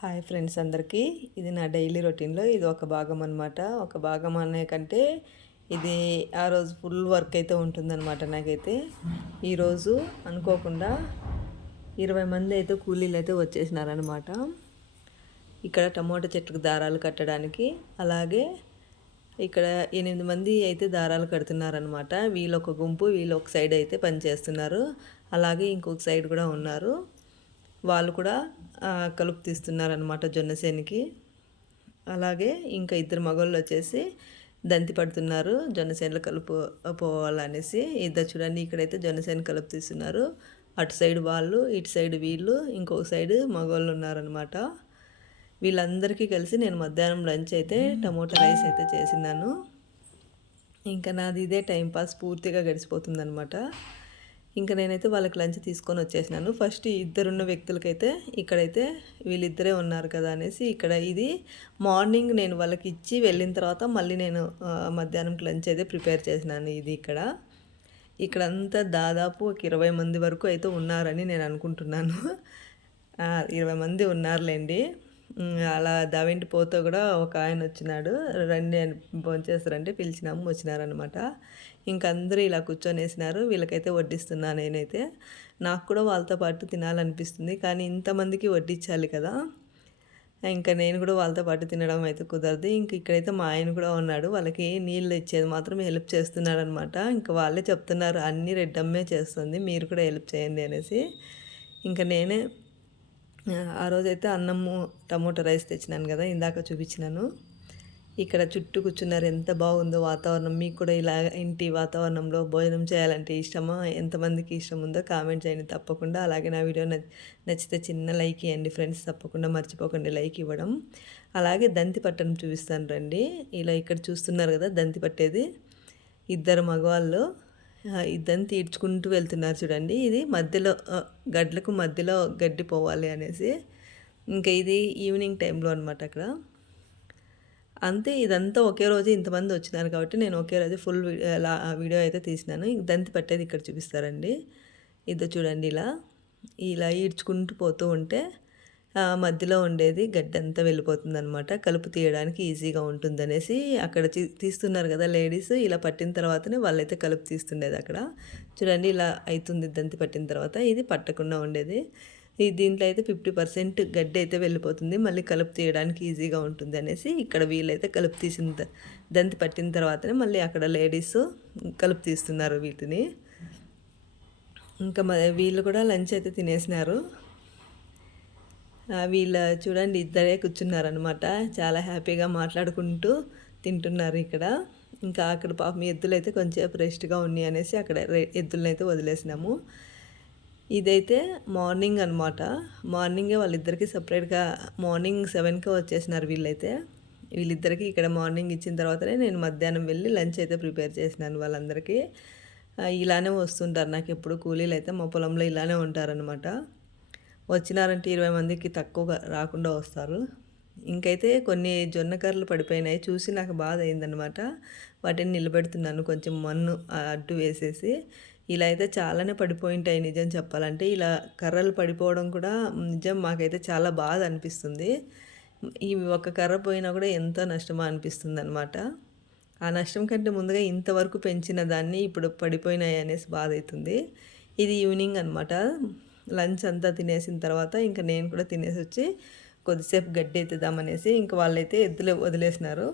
Hi friends అందరికీ. ఇది నా డైలీ రొటీన్లో ఇది ఒక భాగం అనమాట ఒక భాగం అనే కంటే ఇది ఆ రోజు ఫుల్ వర్క్ అయితే ఉంటుందన్నమాట నాకైతే. ఈరోజు అనుకోకుండా ఇరవై మంది అయితే కూలీలు అయితే వచ్చేసినారనమాట ఇక్కడ టమోటా చెట్టుకు దారాలు కట్టడానికి అలాగే ఇక్కడ ఎనిమిది మంది అయితే దారాలు కడుతున్నారనమాట వీళ్ళు ఒక గుంపు వీళ్ళు ఒక సైడ్ అయితే పనిచేస్తున్నారు. అలాగే ఇంకొక సైడ్ కూడా ఉన్నారు. వాళ్ళు కూడా కలుపు తీస్తున్నారనమాట జొన్నసేనికి. అలాగే ఇంకా ఇద్దరు మగవాళ్ళు వచ్చేసి దంతి పడుతున్నారు జొన్నసేనలు కలుపు పోవాలనేసి. ఇద్దరు చూడండి ఇక్కడైతే జొన్నసేన కలుపు తీస్తున్నారు. అటు సైడ్ వాళ్ళు ఇటు సైడ్ వీళ్ళు ఇంకొక సైడ్ మగవాళ్ళు ఉన్నారనమాట వీళ్ళందరికీ కలిసి నేను మధ్యాహ్నం లంచ్ అయితే టమోటా రైస్ అయితే చేసినాను ఇంకా నాది ఇదే టైంపాస్ పూర్తిగా గడిచిపోతుందనమాట ఇంకా నేనైతే వాళ్ళకి లంచ్ తీసుకొని వచ్చేసినాను. ఫస్ట్ ఇద్దరున్న వ్యక్తులకైతే ఇక్కడైతే వీళ్ళిద్దరే ఉన్నారు కదా అనేసి ఇక్కడ ఇది మార్నింగ్ నేను వాళ్ళకి ఇచ్చి వెళ్ళిన తర్వాత మళ్ళీ నేను మధ్యాహ్నంకి లంచ్ అయితే ప్రిపేర్ చేసినాను ఇది ఇక్కడ. ఇక్కడంతా దాదాపు ఒక ఇరవై మంది వరకు అయితే ఉన్నారని నేను అనుకుంటున్నాను. ఇరవై మంది ఉన్నారులేండి. అలా దావింటి పోతో కూడా ఒక ఆయన వచ్చినాడు. రండి అని భోంచేస్తారంటే పిలిచినాము వచ్చినారనమాట ఇంక అందరూ ఇలా కూర్చొనేసినారు. వీళ్ళకైతే వడ్డిస్తున్నా నేనైతే. నాకు కూడా వాళ్ళతో పాటు తినాలనిపిస్తుంది కానీ ఇంతమందికి వడ్డించాలి కదా. ఇంకా నేను కూడా వాళ్ళతో పాటు తినడం అయితే కుదరదు. ఇంక ఇక్కడైతే మా ఆయన కూడా ఉన్నాడు. వాళ్ళకి నీళ్ళు ఇచ్చేది మాత్రం హెల్ప్ చేస్తున్నాడు అనమాట ఇంకా వాళ్ళే చెప్తున్నారు అన్నీ రెడ్డమ్మే చేస్తుంది. మీరు కూడా హెల్ప్ చేయండి అనేసి. ఇంకా నేనే ఆ రోజైతే అన్నము టమోటా రైస్ తెచ్చినాను కదా ఇందాక చూపించినాను. ఇక్కడ చుట్టూ కూర్చున్నారు ఎంత బాగుందో వాతావరణం. మీకు కూడా ఇలా ఇంటి వాతావరణంలో భోజనం చేయాలంటే ఇష్టమా? ఎంతమందికి ఇష్టం ఉందో కామెంట్ చేయండి తప్పకుండా. అలాగే నా వీడియో నచ్చితే చిన్న లైక్ ఇవ్వండి ఫ్రెండ్స్. తప్పకుండా మర్చిపోకండి లైక్ ఇవ్వడం. అలాగే దంతి పట్టడం చూపిస్తాను రండి. ఇలా ఇక్కడ చూస్తున్నారు కదా దంతి పట్టేది. ఇద్దరు మగవాళ్ళు. ఇద్దరిని తీడ్చుకుంటూ వెళ్తున్నారు చూడండి. ఇది మధ్యలో గడ్లకు మధ్యలో గడ్డి పోవాలి అనేసి. ఇంకా ఇది ఈవినింగ్ టైంలో అనమాట అక్కడ. అంతే ఇదంతా ఒకే రోజు ఇంతమంది వచ్చినారు కాబట్టి నేను ఒకే రోజు ఫుల్ వీడియో అయితే తీసినాను. దంతి పట్టేది ఇక్కడ చూపిస్తారండి. ఇది చూడండి ఇలా. ఇలా ఈడ్చుకుంటూ పోతూ ఉంటే మధ్యలో ఉండేది గడ్డి అంతా వెళ్ళిపోతుంది అనమాట కలుపు తీయడానికి ఈజీగా ఉంటుందనేసి అక్కడ తీస్తున్నారు కదా లేడీస్ ఇలా పట్టిన తర్వాతనే వాళ్ళైతే కలుపు తీస్తుండేది అక్కడ. చూడండి ఇలా అవుతుంది దంతి పట్టిన తర్వాత ఇది పట్టకుండా ఉండేది. ఈ దీంట్లో అయితే ఫిఫ్టీ పర్సెంట్ గడ్డి అయితే వెళ్ళిపోతుంది. మళ్ళీ కలుపు తీయడానికి ఈజీగా ఉంటుంది అనేసి ఇక్కడ వీళ్ళైతే కలుపు తీసిన దంతి పట్టిన తర్వాతనే మళ్ళీ అక్కడ లేడీస్ కలుపు తీస్తున్నారు వీటిని. ఇంకా వీళ్ళు కూడా లంచ్ అయితే తినేసినారు. వీళ్ళ చూడండి ఇద్దరే కూర్చున్నారనమాట చాలా హ్యాపీగా మాట్లాడుకుంటూ తింటున్నారు ఇక్కడ. ఇంకా అక్కడ పాపం ఎద్దులు అయితే కొంచెం రెస్ట్గా ఉన్నాయి అనేసి అక్కడ ఎద్దులను అయితే వదిలేసినాము. ఇదైతే మార్నింగ్ అనమాట మార్నింగే వాళ్ళిద్దరికి సపరేట్గా మార్నింగ్ సెవెన్కే వచ్చేసినారు వీళ్ళైతే. వీళ్ళిద్దరికి ఇక్కడ మార్నింగ్ ఇచ్చిన తర్వాతనే నేను మధ్యాహ్నం వెళ్ళి లంచ్ అయితే ప్రిపేర్ చేసినాను వాళ్ళందరికీ. ఇలానే వస్తుంటారు. నాకు ఎప్పుడు కూలీలు అయితే మా పొలంలో ఇలానే ఉంటారనమాట వచ్చినారంటే ఇరవై మందికి తక్కువ రాకుండా వస్తారు. ఇంకైతే కొన్ని జొన్న కర్రలు పడిపోయినాయి. చూసి నాకు బాధ అయిందనమాట వాటిని నిలబెడుతున్నాను. కొంచెం మన్ను అడ్డు వేసేసి. ఇలా అయితే చాలానే పడిపోయింటాయి నిజం చెప్పాలంటే. ఇలా కర్రలు పడిపోవడం కూడా నిజం మాకైతే చాలా బాధ అనిపిస్తుంది. ఈ ఒక కర్ర పోయినా కూడా ఎంతో నష్టమా అనిపిస్తుంది అనమాట ఆ నష్టం కంటే ముందుగా ఇంతవరకు పెంచిన దాన్ని ఇప్పుడు పడిపోయినాయి అనేసి బాధ అవుతుంది. ఇది ఈవినింగ్ అనమాట లంచ్ అంతా తినేసిన తర్వాత ఇంకా నేను కూడా తినేసి వచ్చి కొద్దిసేపు గడ్డి ఎత్తుదామనేసి ఇంకా వాళ్ళైతే ఎద్దులు వదిలేసినారు.